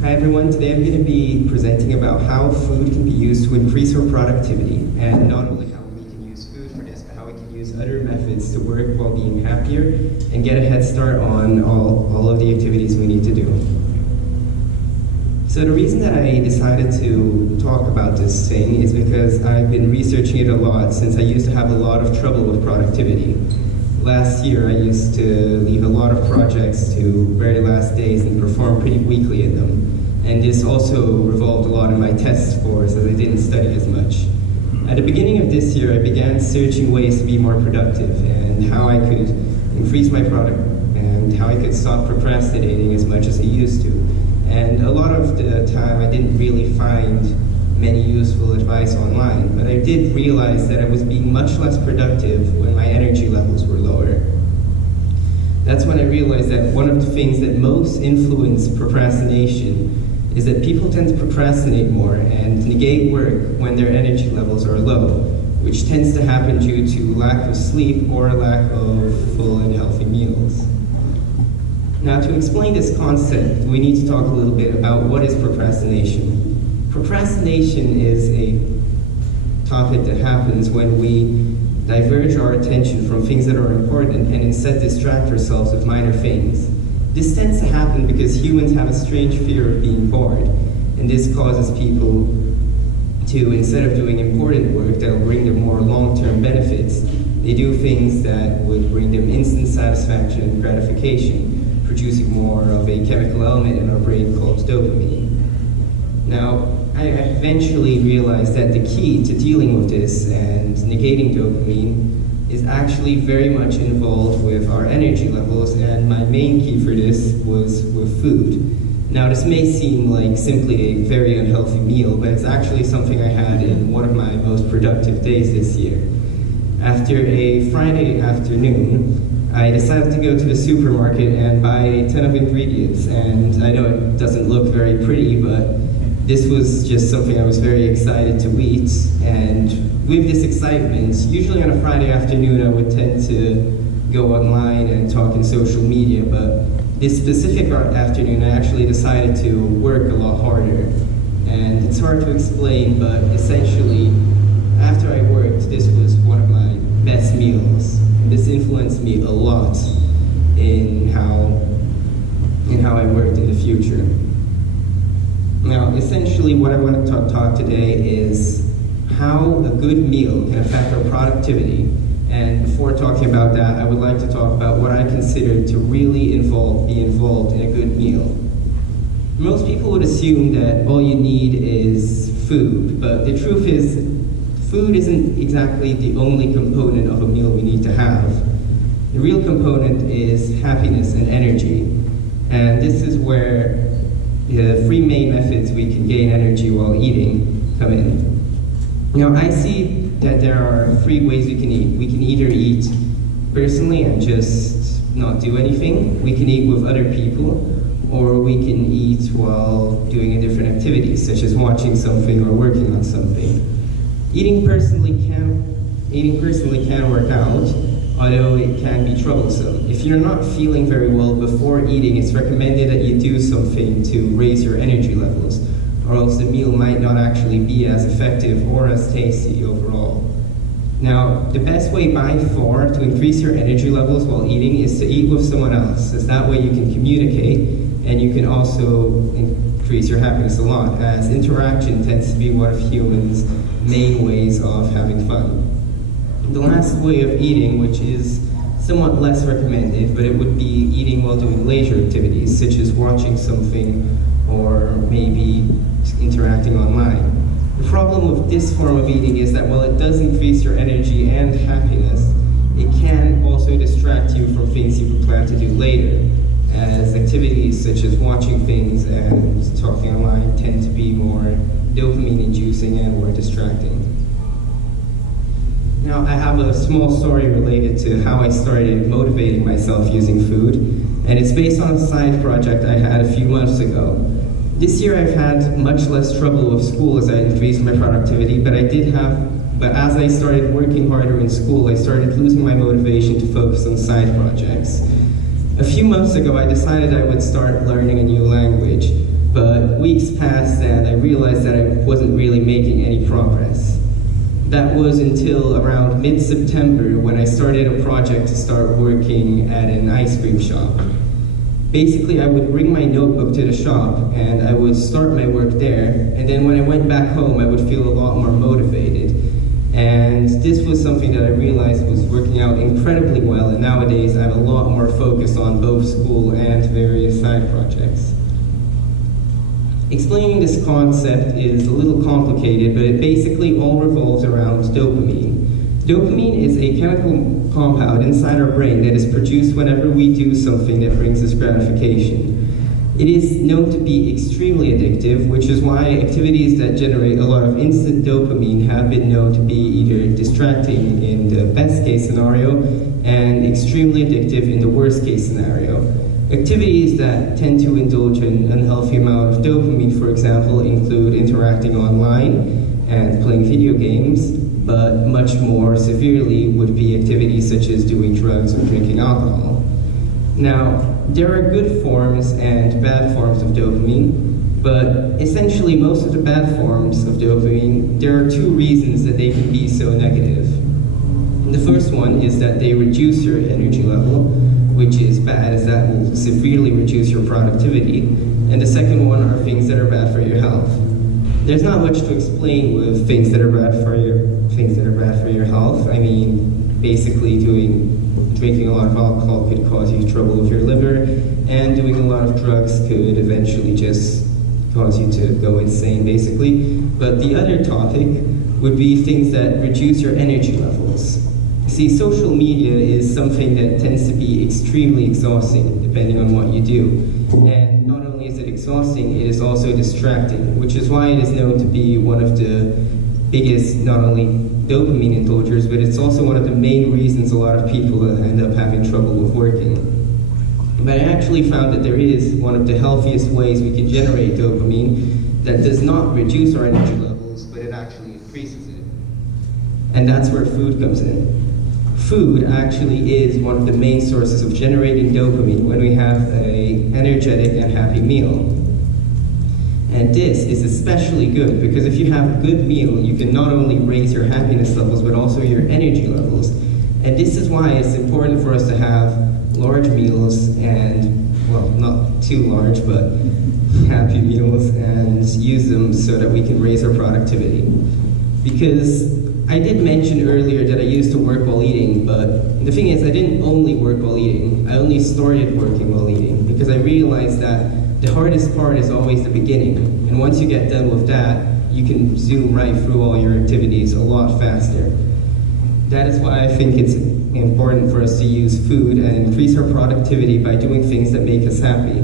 Hi everyone, today I'm going to be presenting about how food can be used to increase our productivity, and not only how we can use food for this, but how we can use other methods to work while being happier and get a head start on all of the activities we need to do. So the reason that I decided to talk about this thing is because I've been researching it a lot since I used to have a lot of trouble with productivity. Last year I used to leave a lot of projects to very last days and perform pretty weakly in them. And this also revolved a lot in my test scores as I didn't study as much. At the beginning of this year I began searching ways to be more productive and how I could increase my product and how I could stop procrastinating as much as I used to. And a lot of the time I didn't really find many useful advice online, but I did realize that I was being much less productive when my energy levels were lower. That's when I realized that one of the things that most influence procrastination is that people tend to procrastinate more and negate work when their energy levels are low, which tends to happen due to lack of sleep or lack of full and healthy meals. Now, to explain this concept, we need to talk a little bit about what is procrastination. Procrastination is a topic that happens when we diverge our attention from things that are important and instead distract ourselves with minor things. This tends to happen because humans have a strange fear of being bored, and this causes people to, instead of doing important work that will bring them more long-term benefits, they do things that would bring them instant satisfaction and gratification, producing more of a chemical element in our brain called dopamine. Now, I eventually realized that the key to dealing with this and negating dopamine is actually very much involved with our energy levels, and my main key for this was with food. Now, this may seem like simply a very unhealthy meal, but it's actually something I had in one of my most productive days this year. After a Friday afternoon, I decided to go to the supermarket and buy a ton of ingredients, and I know it doesn't look very pretty, but this was just something I was very excited to eat, and with this excitement, usually on a Friday afternoon I would tend to go online and talk in social media, but this specific afternoon I actually decided to work a lot harder. And it's hard to explain, but essentially, after I worked, this was one of my best meals. This influenced me a lot in how I worked in the future. Now, essentially what I want to talk today is how a good meal can affect our productivity. And before talking about that, I would like to talk about what I consider to really be involved in a good meal. Most people would assume that all you need is food, but the truth is, food isn't exactly the only component of a meal we need to have. The real component is happiness and energy. And this is where the three main methods we can gain energy while eating come in. Now, I see that there are three ways we can eat. We can either eat personally and just not do anything. We can eat with other people, or we can eat while doing a different activity, such as watching something or working on something. Eating personally can work out, although it can be troublesome. If you're not feeling very well before eating, it's recommended that you do something to raise your energy levels, or else the meal might not actually be as effective or as tasty overall. Now, the best way by far to increase your energy levels while eating is to eat with someone else, as that way you can communicate and you can also increase your happiness a lot, as interaction tends to be one of humans' main ways of having fun. The last way of eating, which is somewhat less recommended, but it would be eating while doing leisure activities, such as watching something or maybe interacting online. The problem with this form of eating is that while it does increase your energy and happiness, it can also distract you from things you plan to do later, as activities such as watching things and talking online tend to be more dopamine-inducing and more distracting. Now, I have a small story related to how I started motivating myself using food, and it's based on a side project I had a few months ago. This year I've had much less trouble with school as I increased my productivity, but as I started working harder in school, I started losing my motivation to focus on side projects. A few months ago, I decided I would start learning a new language. But weeks passed and I realized that I wasn't really making any progress. That was until around mid-September when I started a project to start working at an ice cream shop. Basically, I would bring my notebook to the shop and I would start my work there, and then when I went back home I would feel a lot more motivated. And this was something that I realized was working out incredibly well, and nowadays I have a lot more focus on both school and various side projects. Explaining this concept is a little complicated, but it basically all revolves around dopamine. Dopamine is a chemical compound inside our brain that is produced whenever we do something that brings us gratification. It is known to be extremely addictive, which is why activities that generate a lot of instant dopamine have been known to be either distracting in the best case scenario and extremely addictive in the worst case scenario. Activities that tend to indulge an unhealthy amount of dopamine, for example, include interacting online and playing video games, but much more severely would be activities such as doing drugs or drinking alcohol. Now, there are good forms and bad forms of dopamine, but essentially most of the bad forms of dopamine, there are two reasons that they can be so negative. The first one is that they reduce your energy level, which is bad, as that will severely reduce your productivity. And the second one are things that are bad for your health. There's not much to explain with things that are bad for your health. I mean, basically drinking a lot of alcohol could cause you trouble with your liver, and doing a lot of drugs could eventually just cause you to go insane, basically. But the other topic would be things that reduce your energy levels. See, social media is something that tends to be extremely exhausting, depending on what you do. And not only is it exhausting, it is also distracting, which is why it is known to be one of the biggest, not only dopamine indulgers, but it's also one of the main reasons a lot of people end up having trouble with working. But I actually found that there is one of the healthiest ways we can generate dopamine that does not reduce our energy levels, but it actually increases it. And that's where food comes in. Food actually is one of the main sources of generating dopamine when we have an energetic and happy meal. And this is especially good because if you have a good meal, you can not only raise your happiness levels, but also your energy levels. And this is why it's important for us to have large meals and, well, not too large, but happy meals, and use them so that we can raise our productivity. Because I did mention earlier that I used to work while eating, but the thing is I didn't only work while eating. I only started working while eating because I realized that the hardest part is always the beginning. And once you get done with that, you can zoom right through all your activities a lot faster. That is why I think it's important for us to use food and increase our productivity by doing things that make us happy.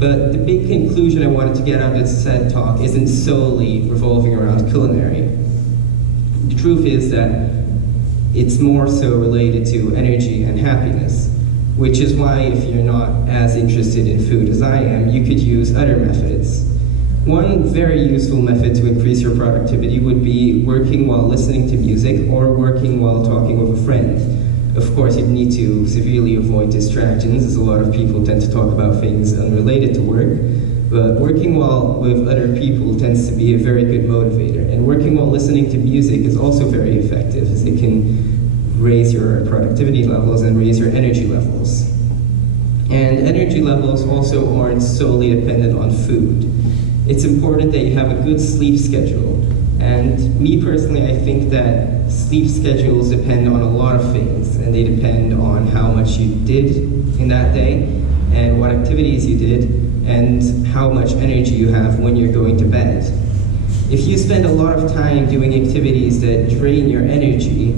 But the big conclusion I wanted to get out of this TED Talk isn't solely revolving around culinary. The truth is that it's more so related to energy and happiness, which is why if you're not as interested in food as I am, you could use other methods. One very useful method to increase your productivity would be working while listening to music or working while talking with a friend. Of course, you'd need to severely avoid distractions, as a lot of people tend to talk about things unrelated to work. But working while with other people tends to be a very good motivator. And working while listening to music is also very effective, as it can raise your productivity levels and raise your energy levels. And energy levels also aren't solely dependent on food. It's important that you have a good sleep schedule. And me personally, I think that sleep schedules depend on a lot of things, and they depend on how much you did in that day, and what activities you did, and how much energy you have when you're going to bed. If you spend a lot of time doing activities that drain your energy,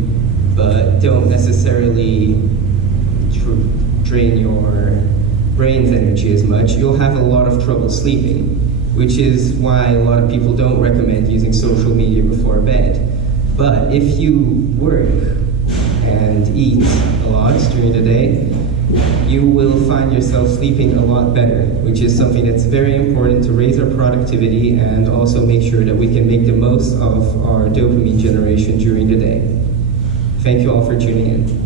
but don't necessarily drain your brain's energy as much, you'll have a lot of trouble sleeping, which is why a lot of people don't recommend using social media before bed. But if you work and eat a lot during the day, you will find yourself sleeping a lot better, which is something that's very important to raise our productivity and also make sure that we can make the most of our dopamine generation during the day. Thank you all for tuning in.